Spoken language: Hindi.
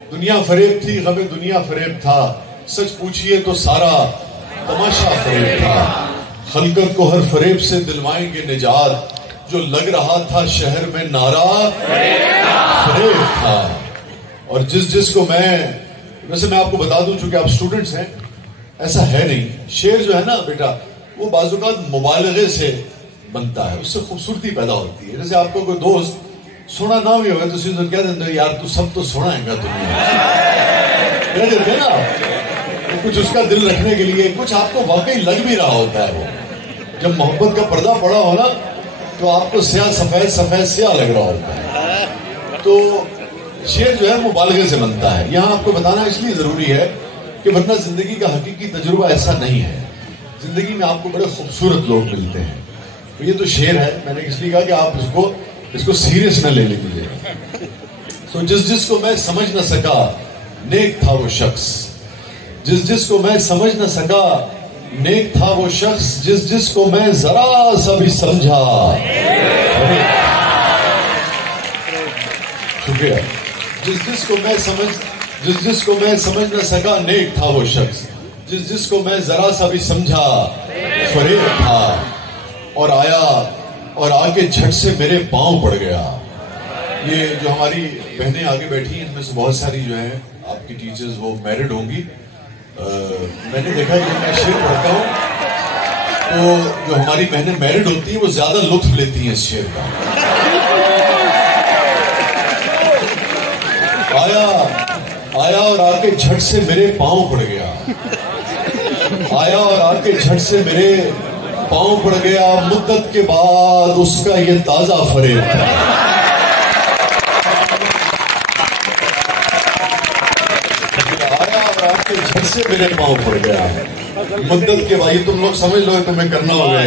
दुनिया फरेब थी, गमे दुनिया फरेब था, सच पूछिए तो सारा तमाशा फरेब था। खलकत को हर फरेब से दिलवाएंगे निजात, जो लग रहा था शहर में नारा फरेब था। और जिसको वैसे मैं आपको बता दूं, चूंकि आप स्टूडेंट्स हैं, ऐसा है नहीं। शेर जो है ना बेटा, वो बाज़-औक़ात मुबालगे से बनता है, उससे खूबसूरती पैदा होती है। जैसे आपको कोई दोस्त सोना ना भी होगा तो सीधे कह देते यार तू सब तो सोना है कह देते हैं ना, तो कुछ उसका दिल रखने के लिए कुछ आपको वाकई लग भी रहा होता है। वो जब मोहब्बत का पर्दा पड़ा हो ना, तो आपको स्याह सफेद सफेद स्याह लग रहा होता है। तो शेर जो है मुबालगे से बनता है। यहाँ आपको बताना इसलिए जरूरी है कि वरना जिंदगी का हकीकी तजुर्बा ऐसा नहीं है। जिंदगी में आपको बड़े खूबसूरत लोग मिलते हैं। तो ये तो शेर है, मैंने इसलिए कहा कि आप इसको सीरियस न ले लीजिए। तो जिसको मैं समझ न सका नेक था वो शख्स, जिसको मैं समझ न सका नेक था वो शख्स, जिसको मैं जरा सा भी समझा। शुक्रिया। जिसको मैं समझ न सका नेक था वो शख्स, जिसको मैं जरा सा भी समझा फरेब था। और आके झट से मेरे पांव पड़ गया। ये जो हमारी बहनें आगे बैठी हैं, इनमें से बहुत सारी जो हैं आपकी टीचर्स वो मैरिड होंगी। मैंने देखा कि मैं शेर पढ़ता हूँ तो जो हमारी बहनें मैरिड होती हैं वो ज्यादा लुत्फ लेती हैं इस शेर का। आया और आके झट से मेरे पांव पड़ गया। आया और आके झट से मेरे पांव पड़ गया, मुद्दत के बाद उसका ये ताजा फरेब था। आया और आके झट से मेरे पांव पड़ गया, मुद्दत के बाद। ये तुम लोग समझ लो, तुम्हें करना होगा।